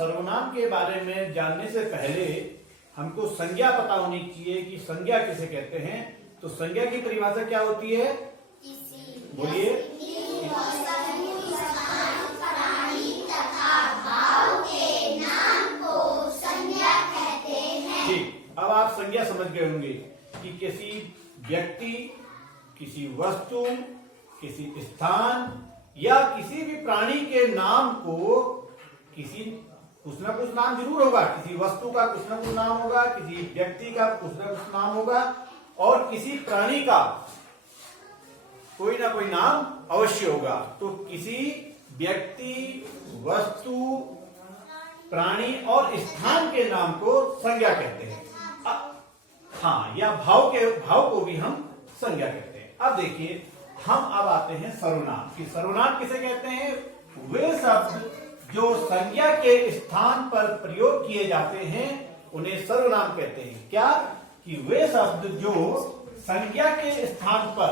सर्वनाम के बारे में जानने से पहले हमको संज्ञा पता होनी चाहिए कि संज्ञा किसे कहते हैं। तो संज्ञा की परिभाषा क्या होती है, बोलिए। ठीक, अब आप संज्ञा समझ गए होंगे कि किसी व्यक्ति, किसी वस्तु, किसी स्थान या किसी भी प्राणी के नाम को किसी कुछ ना कुछ नाम जरूर होगा। किसी वस्तु का कुछ ना कुछ नाम होगा, किसी व्यक्ति का कुछ ना कुछ नाम होगा और किसी प्राणी का कोई ना कोई नाम अवश्य होगा। तो किसी व्यक्ति, वस्तु, प्राणी और स्थान के नाम को संज्ञा कहते हैं। हाँ, या भाव को भी हम संज्ञा कहते हैं। अब देखिए, हम अब आते हैं सर्वनाम कि सर्वनाम किसे कहते हैं। वे शब्द जो संज्ञा के स्थान पर प्रयोग किए जाते हैं उन्हें सर्वनाम कहते हैं। क्या कि वे शब्द जो संज्ञा के स्थान पर,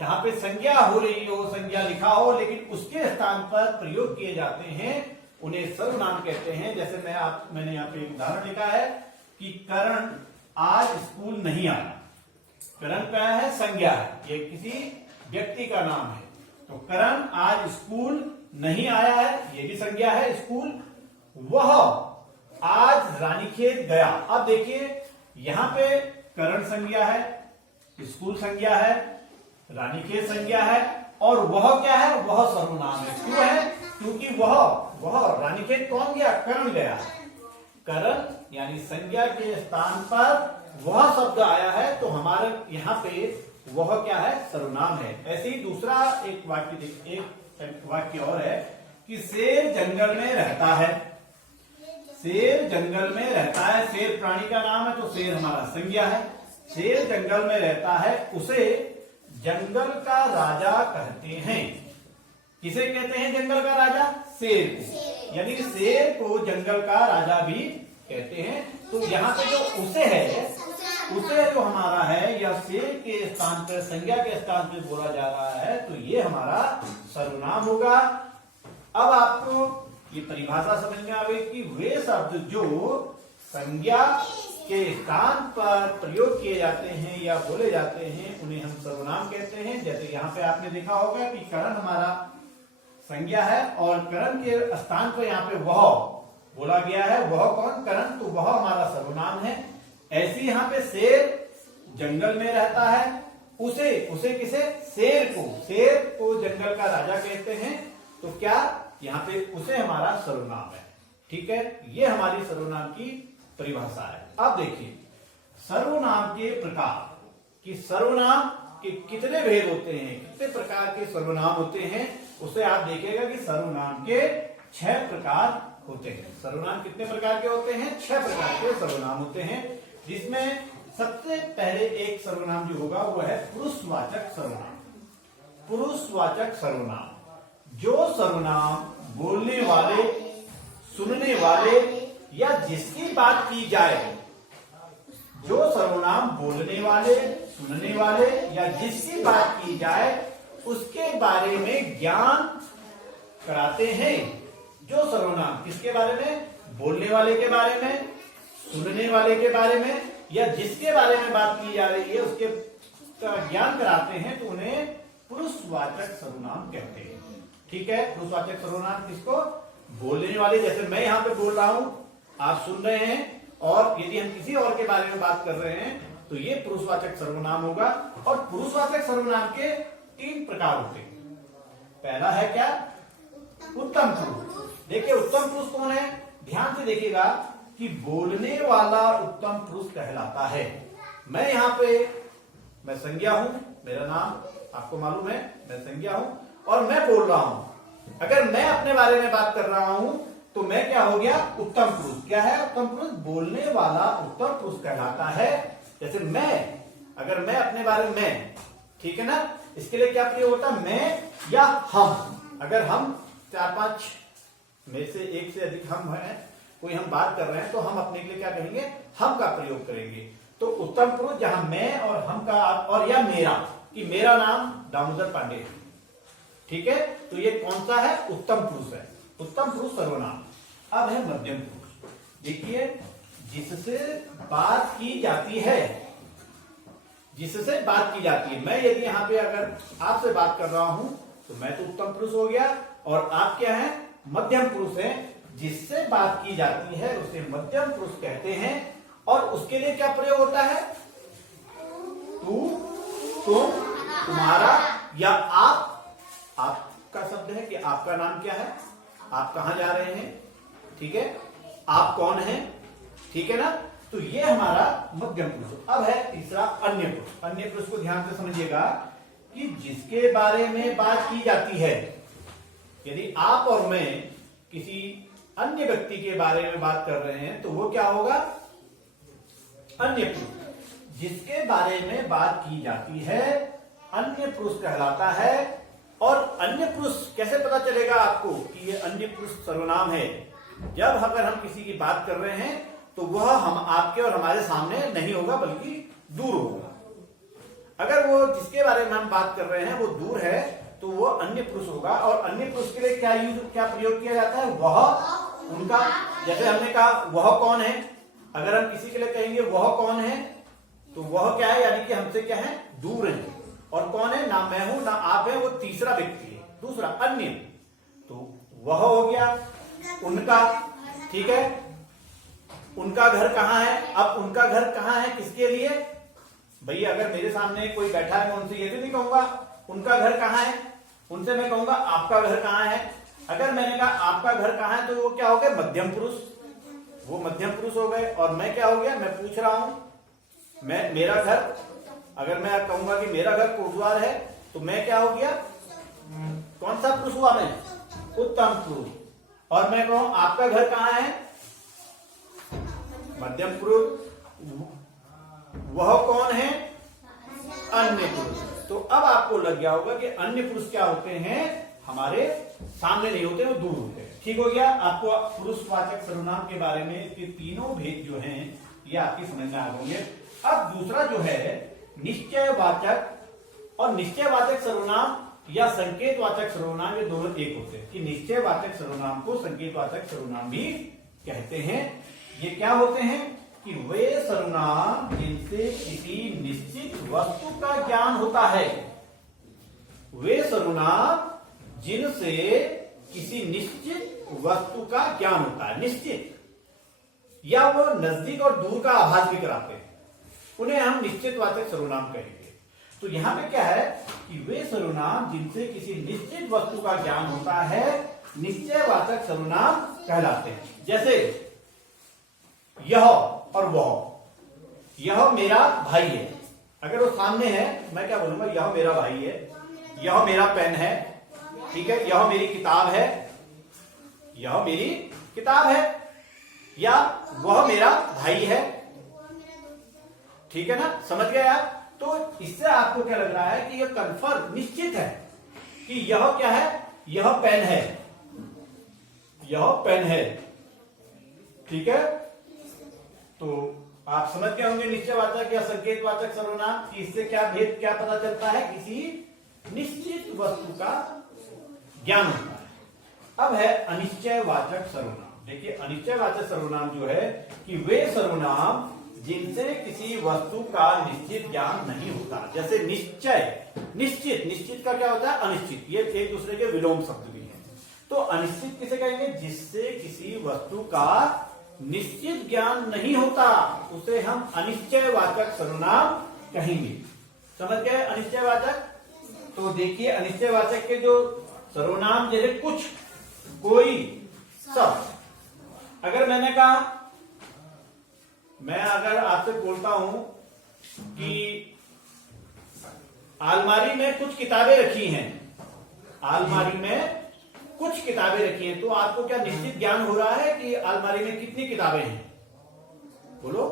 जहां पे संज्ञा हो रही हो, संज्ञा लिखा हो, लेकिन उसके स्थान पर प्रयोग किए जाते हैं उन्हें सर्वनाम कहते हैं। जैसे मैंने यहाँ पे एक उदाहरण लिखा है कि करण आज स्कूल नहीं आया। करण क्या है, संज्ञा है, ये किसी व्यक्ति का नाम है। तो करण आज स्कूल नहीं आया है, ये भी संज्ञा है, स्कूल। वह आज रानीखेत गया। अब देखिए, यहां पे करण संज्ञा है, स्कूल संज्ञा है, रानीखेत संज्ञा है और वह क्या है, वह सर्वनाम है। क्यों है, क्योंकि वह रानीखेत कौन गया, करण गया। करण यानी संज्ञा के स्थान पर वह शब्द आया है, तो हमारे यहाँ पे वह क्या है, सर्वनाम है। ऐसे ही दूसरा एक वाक्य और है कि शेर जंगल में रहता है। शेर जंगल में रहता है, शेर प्राणी का नाम है, तो शेर हमारा संज्ञा है। शेर जंगल में रहता है, उसे जंगल का राजा कहते हैं। किसे कहते हैं जंगल का राजा, शेर को। यानी शेर को जंगल का राजा भी कहते हैं। तो यहाँ पे जो उसे है, उसे जो हमारा है या शेर के स्थान पर, संज्ञा के स्थान पर बोला जा रहा है, तो ये हमारा सर्वनाम होगा। अब आपको ये परिभाषा समझ में आ गई कि वे शब्द जो संज्ञा के स्थान पर प्रयोग किए जाते हैं या बोले जाते हैं उन्हें हम सर्वनाम कहते हैं। जैसे यहाँ पे आपने देखा होगा कि करण हमारा संज्ञा है और करण के स्थान पर यहाँ पे वह बोला गया है। वह कौन, करण, तो वह हमारा सर्वनाम है। ऐसे यहाँ पे शेर जंगल में रहता है, उसे किसे, शेर को जंगल का राजा कहते हैं। तो क्या यहाँ पे उसे हमारा सर्वनाम है। ठीक है, ये हमारी सर्वनाम की परिभाषा है। अब देखिए सर्वनाम के प्रकार कि सर्वनाम के कितने भेद होते हैं, कितने प्रकार के सर्वनाम होते हैं, उसे आप देखिएगा कि सर्वनाम के 6 प्रकार होते हैं। सर्वनाम कितने प्रकार के होते हैं, 6 प्रकार के सर्वनाम होते हैं। जिसमें सबसे पहले एक सर्वनाम जो होगा वो है पुरुषवाचक सर्वनाम। पुरुषवाचक सर्वनाम, जो सर्वनाम बोलने वाले, सुनने वाले या जिसकी बात की जाए, जो सर्वनाम बोलने वाले, सुनने वाले या जिसकी बात की जाए उसके बारे में ज्ञान कराते हैं। जो सर्वनाम किसके बारे में, बोलने वाले के बारे में, सुनने वाले के बारे में या जिसके बारे में बात की जा रही है उसके ज्ञान कराते हैं, तो उन्हें पुरुषवाचक सर्वनाम कहते हैं। ठीक है, पुरुषवाचक सर्वनाम किसको, बोलने वाले, जैसे मैं यहाँ पे बोल रहा हूं, आप सुन रहे हैं, और यदि हम किसी और के बारे में बात कर रहे हैं तो ये पुरुषवाचक सर्वनाम होगा। और पुरुषवाचक सर्वनाम के 3 प्रकार होते हैं। पहला है क्या, उत्तम पुरुष। देखिए उत्तम पुरुष कौन है, ध्यान से देखिएगा कि बोलने वाला उत्तम पुरुष कहलाता है। मैं यहाँ पे, मैं संज्ञा हूं, मेरा नाम आपको मालूम है, मैं संज्ञा हूं और मैं बोल रहा हूं। अगर मैं अपने बारे में बात कर रहा हूं तो मैं क्या हो गया, उत्तम पुरुष। क्या है उत्तम पुरुष, बोलने वाला उत्तम पुरुष कहलाता है। जैसे मैं, अगर मैं अपने बारे में, ठीक है ना, इसके लिए क्या प्रयोग होता है, मैं या हम। अगर हम 4-5 में से एक से अधिक हम हैं, कोई हम बात कर रहे हैं, तो हम अपने के लिए क्या कहेंगे, हम का प्रयोग करेंगे। तो उत्तम पुरुष जहां मैं और हम का और या मेरा, कि मेरा नाम दामोदर पांडे है, ठीक है, तो ये कौन सा है, उत्तम पुरुष है, उत्तम पुरुष सर्वनाम। अब है मध्यम पुरुष। देखिए, जिससे बात की जाती है, जिससे बात की जाती है। मैं यदि यहाँ पे अगर आपसे बात कर रहा हूं तो मैं तो उत्तम पुरुष हो गया, और आप क्या हैं? मध्यम पुरुष हैं। जिससे बात की जाती है उसे मध्यम पुरुष कहते हैं। और उसके लिए क्या प्रयोग होता है? तू, तुम, तुम्हारा या आप। आपका शब्द है कि आपका नाम क्या है, आप कहां जा रहे हैं, ठीक है, आप कौन हैं, ठीक है ना। तो ये हमारा मध्यम पुरुष। अब है तीसरा अन्य पुरुष। अन्य पुरुष को ध्यान से समझिएगा कि जिसके बारे में बात की जाती है। यदि आप और मैं किसी अन्य व्यक्ति के बारे में बात कर रहे हैं तो वो क्या होगा? अन्य पुरुष। जिसके बारे में बात की जाती है अन्य पुरुष कहलाता है। और अन्य पुरुष कैसे पता चलेगा आपको कि ये अन्य पुरुष सर्वनाम है? जब अगर हम किसी की बात कर रहे हैं तो वह हम आपके और हमारे सामने नहीं होगा बल्कि दूर होगा। अगर वो जिसके बारे में हम बात कर रहे हैं वो दूर है तो वो अन्य पुरुष होगा। और अन्य पुरुष के लिए क्या प्रयोग किया जाता है? वह, उनका। जैसे हमने कहा वह कौन है, अगर हम किसी के लिए कहेंगे वह कौन है तो वह क्या है? यानी कि हमसे क्या है? दूर है। और कौन है? ना मैं हूं ना आप है, वो तीसरा व्यक्ति है, दूसरा अन्य। तो वह हो गया उनका, ठीक है। उनका घर कहां है? अब उनका घर कहां है किसके लिए? भैया अगर मेरे सामने कोई बैठा है मैं उनसे ये तो नहीं कहूंगा उनका घर कहां है, उनसे मैं कहूंगा आपका घर कहां है। अगर मैंने कहा आपका घर कहां है तो वो क्या हो गए? मध्यम पुरुष। वो मध्यम पुरुष हो गए। और मैं क्या हो गया? मैं पूछ रहा हूं, मैं मेरा घर, अगर मैं कहूंगा कि मेरा घर कोटद्वार है तो मैं क्या हो गया? कौन सा पुरुष हुआ मैं? उत्तम पुरुष। और मैं कहूं आपका घर कहां है? मध्यम पुरुष। वह कौन है? अन्य पुरुष। तो अब आपको लग गया होगा कि अन्य पुरुष क्या होते हैं? हमारे सामने नहीं होते, वो दूर होते हैं। ठीक हो गया। आपको पुरुषवाचक सर्वनाम के बारे में इसके तीनों भेद जो हैं ये आपकी समझ में आ गए। अब दूसरा जो है निश्चयवाचक और निश्चयवाचक सर्वनाम या संकेतवाचक सर्वनाम, ये दोनों एक होते हैं। कि निश्चयवाचक सर्वनाम को संकेतवाचक सर्वनाम भी कहते हैं। ये क्या होते हैं? कि वे सर्वनाम जिनसे किसी निश्चित वस्तु का ज्ञान होता है। वे सर्वनाम जिनसे किसी निश्चित वस्तु का ज्ञान होता है, निश्चित, या वो नजदीक और दूर का आभास भी कराते हैं, उन्हें हम निश्चितवाचक सर्वनाम कहेंगे। तो यहां पे क्या है कि वे सर्वनाम जिनसे किसी निश्चित वस्तु का ज्ञान होता है निश्चयवाचक सर्वनाम कहलाते हैं। जैसे यह और वह। यह मेरा भाई है, अगर वो सामने है मैं क्या बोलूंगा? यह मेरा भाई है, यह मेरा पेन है, ठीक है, यह मेरी किताब है, यह मेरी किताब है, या वह मेरा भाई है, ठीक है ना। समझ गए आप? तो इससे आपको क्या लग रहा है कि यह कन्फर्म निश्चित है कि यह क्या है? यह पेन है, यह पेन है, ठीक है। तो आप समझ गए होंगे निश्चयवाचक या संकेतवाचक सर्वनाम कि इससे क्या भेद, क्या पता चलता है? किसी निश्चित वस्तु का ज्ञान होता है। अब है अनिश्चयवाचक सर्वनाम। देखिए अनिश्चयवाचक सर्वनाम जो है कि वे सर्वनाम जिनसे किसी वस्तु का निश्चित ज्ञान नहीं होता। जैसे निश्चय, निश्चित, निश्चित का क्या होता है? अनिश्चित। ये एक दूसरे के विलोम शब्द भी हैं। तो अनिश्चित किसे कहेंगे? जिससे किसी वस्तु का निश्चित ज्ञान नहीं होता उसे हम अनिश्चयवाचक सर्वनाम कहेंगे। समझ गए अनिश्चयवाचक? तो देखिए अनिश्चयवाचक के जो सर्वनाम जैसे कुछ, कोई, सब। अगर मैंने कहा, मैं अगर आपसे बोलता हूं कि अलमारी में कुछ किताबें रखी हैं, अलमारी में कुछ किताबें रखी हैं, तो आपको क्या निश्चित ज्ञान हो रहा है कि अलमारी में कितनी किताबें हैं? बोलो,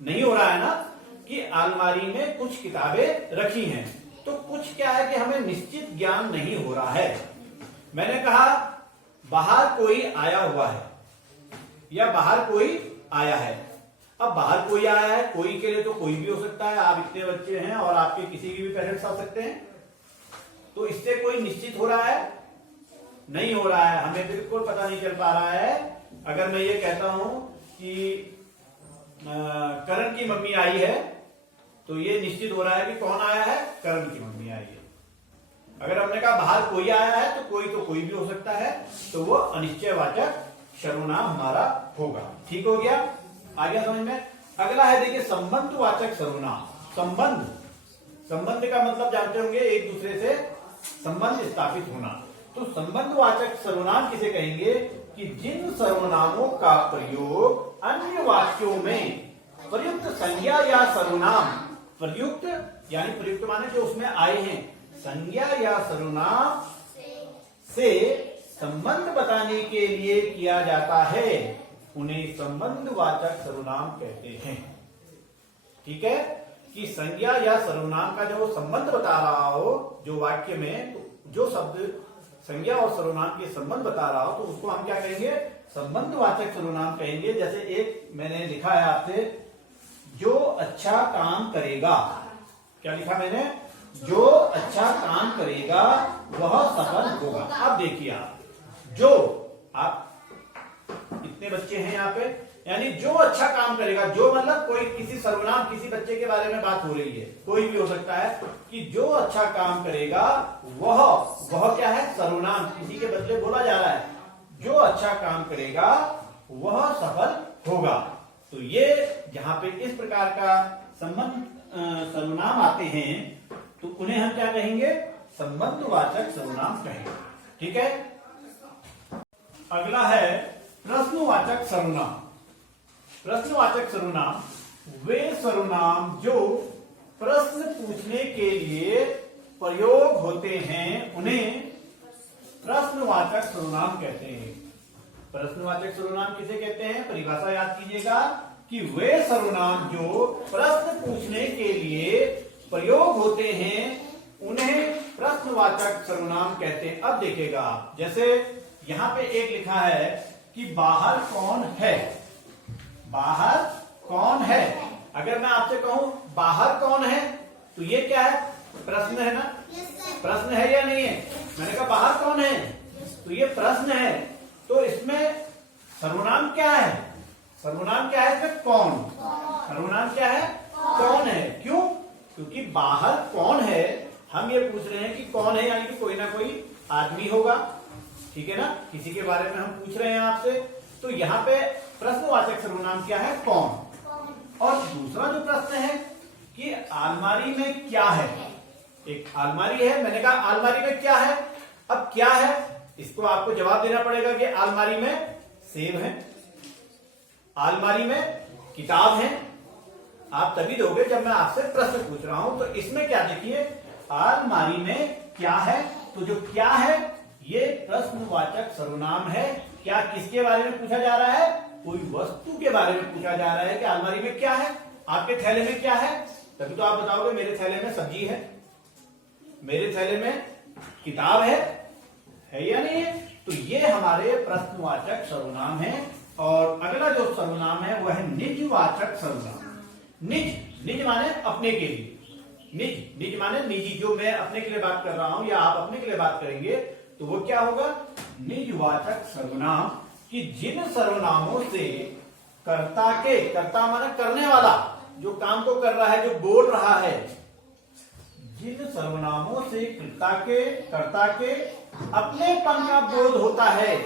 नहीं हो रहा है ना कि अलमारी में कुछ किताबें रखी हैं। तो कुछ क्या है कि हमें निश्चित ज्ञान नहीं हो रहा है। मैंने कहा बाहर कोई आया हुआ है या बाहर कोई आया है। अब बाहर कोई आया है, कोई के लिए तो कोई भी हो सकता है। आप इतने बच्चे हैं और आपके किसी के भी पेरेंट्स आ सकते हैं, तो इससे कोई निश्चित हो रहा है? नहीं हो रहा है, हमें बिल्कुल पता नहीं चल पा रहा है। अगर मैं ये कहता हूं कि करण की मम्मी आई है, तो ये निश्चित हो रहा है कि कौन आया है, करण की मम्मी आई है। अगर हमने कहा बाहर कोई आया है, तो कोई भी हो सकता है, तो वो अनिश्चयवाचक सर्वनाम हमारा होगा। ठीक हो गया, आ गया समझ में। अगला है देखिए संबंधवाचक सर्वनाम। संबंध का मतलब जानते होंगे, एक दूसरे से संबंध स्थापित होना। तो संबंधवाचक सर्वनाम किसे कहेंगे कि जिन सर्वनामों का प्रयोग अन्य वाक्यों में प्रयुक्त संज्ञा या सर्वनाम, प्रयुक्त यानी प्रयुक्त माने जो उसमें आए हैं, संज्ञा या सर्वनाम से संबंध बताने के लिए किया जाता है, उन्हें संबंधवाचक सर्वनाम कहते हैं। ठीक है, कि संज्ञा या सर्वनाम का जो संबंध बता रहा हो, जो वाक्य में जो शब्द संज्ञा और सर्वनाम के संबंध बता रहा हो, तो उसको हम क्या कहेंगे, संबंधवाचक सर्वनाम कहेंगे। जैसे एक मैंने लिखा है आपसे, जो अच्छा काम करेगा, क्या लिखा मैंने, जो अच्छा काम करेगा वह सफल होगा। अब देखिए आप इतने बच्चे हैं यहाँ पे, यानी जो अच्छा काम करेगा, जो मतलब कोई किसी सर्वनाम, किसी बच्चे के बारे में बात हो रही है, कोई भी हो सकता है, कि जो अच्छा काम करेगा वह क्या है, सर्वनाम, किसी के बदले बोला जा रहा है, जो अच्छा काम करेगा वह सफल होगा। तो ये जहां पे इस प्रकार का संबंध सर्वनाम आते हैं, तो उन्हें हम क्या कहेंगे, संबंधवाचक सर्वनाम कहेंगे। ठीक है, अगला है प्रश्नवाचक सर्वनाम। प्रश्नवाचक सर्वनाम वे सर्वनाम जो प्रश्न पूछने के लिए प्रयोग होते हैं, उन्हें प्रश्नवाचक सर्वनाम कहते हैं। प्रश्नवाचक सर्वनाम किसे कहते हैं, परिभाषा याद कीजिएगा कि वे सर्वनाम जो प्रश्न पूछने के लिए प्रयोग होते हैं, उन्हें प्रश्नवाचक सर्वनाम कहते हैं। अब देखिएगा आप, जैसे यहां पे एक लिखा है कि बाहर कौन है, बाहर कौन है। अगर मैं आपसे कहूं बाहर कौन है, तो ये क्या है, प्रश्न है ना, प्रश्न है या नहीं है। मैंने कहा बाहर कौन है, तो ये प्रश्न है, तो इसमें सर्वनाम क्या है, सर्वनाम क्या है, इसमें कौन, सर्वनाम क्या है, कौन है। क्यों, क्योंकि बाहर कौन है, हम ये पूछ रहे हैं कि कौन है, यानी कि कोई ना कोई आदमी होगा। ठीक है ना, किसी के बारे में हम पूछ रहे हैं आपसे, तो यहाँ पे प्रश्नवाचक सर्वनाम क्या है, कौन। और दूसरा जो प्रश्न है कि अलमारी में क्या है, एक अलमारी है, मैंने कहा अलमारी में क्या है। अब क्या है, इसको आपको जवाब देना पड़ेगा कि अलमारी में सेब है, अलमारी में किताब है। आप तभी दोगे जब मैं आपसे प्रश्न पूछ रहा हूं। तो इसमें क्या देखिए, अलमारी में क्या है, तो जो क्या है ये प्रश्नवाचक सर्वनाम है। क्या किसके बारे में पूछा जा रहा है, कोई वस्तु के बारे में पूछा जा रहा है कि अलमारी में क्या है, आपके थैले में क्या है। तभी तो आप बताओगे मेरे थैले में सब्जी है, मेरे थैले में किताब है या नहीं है। तो ये हमारे प्रश्नवाचक सर्वनाम है। और अगला जो सर्वनाम है वह है निजवाचक सर्वनाम। निज माने अपने के लिए, निज माने निजी, जो मैं अपने के लिए बात कर रहा हूं या आप अपने के लिए बात करेंगे, तो वो क्या होगा, निजवाचक सर्वनाम। कि जिन सर्वनामों से कर्ता के, कर्ता माने करने वाला, जो काम को कर रहा है, जो बोल रहा है, जिन सर्वनामों से कर्ता के अपनेपन का बोध होता है,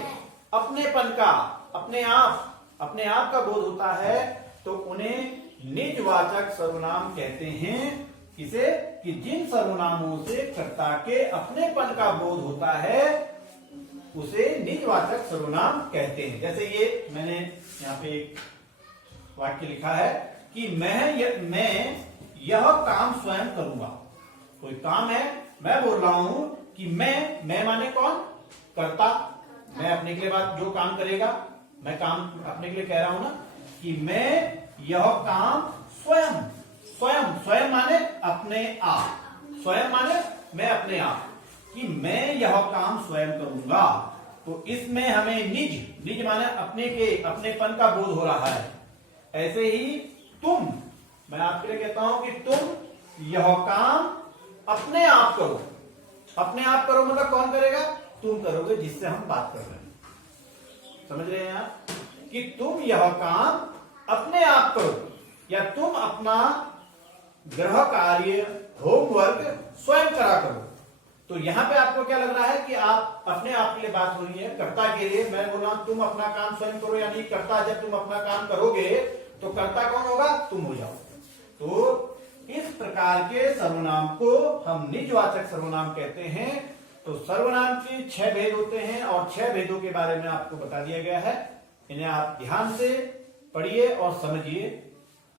अपनेपन का, अपने आप का बोध होता है, तो उन्हें निजवाचक सर्वनाम कहते हैं। किसे, कि जिन सर्वनामों से कर्ता के अपनेपन का बोध होता है, उसे निजवाचक सर्वनाम कहते हैं। जैसे ये मैंने यहाँ पे एक वाक्य लिखा है कि मैं यह काम स्वयं करूंगा। कोई काम है, मैं बोल रहा हूं कि मैं माने कौन, कर्ता, मैं अपने के लिए बात, जो काम करेगा, मैं काम अपने के लिए कह रहा हूं ना, कि मैं यह काम स्वयं माने अपने आप, स्वयं माने मैं अपने आप, कि मैं यह काम स्वयं करूंगा। तो इसमें हमें निज माने अपने के, अपनेपन का बोध हो रहा है। ऐसे ही तुम, मैं आपके लिए कहता हूं कि तुम यह काम अपने आप करो। अपने आप करो मतलब कौन करेगा, तुम करोगे जिससे हम बात कर रहे हैं। समझ रहे हैं आप कि तुम यह काम अपने आप करो या तुम अपना गृह कार्य होमवर्क स्वयं करा करो। तो यहां पे आपको क्या लग रहा है कि आप अपने आप के लिए बात हो रही है, कर्ता के लिए। मैं बोल रहा हूं तुम अपना काम स्वयं करो, यानी कर्ता जब तुम अपना काम करोगे तो कर्ता कौन होगा? तुम हो जाओ। तो इस प्रकार के सर्वनाम को हम निजवाचक सर्वनाम कहते हैं। तो सर्वनाम के 6 भेद होते हैं और 6 भेदों के बारे में आपको बता दिया गया है। इन्हें आप ध्यान से पढ़िए और समझिए।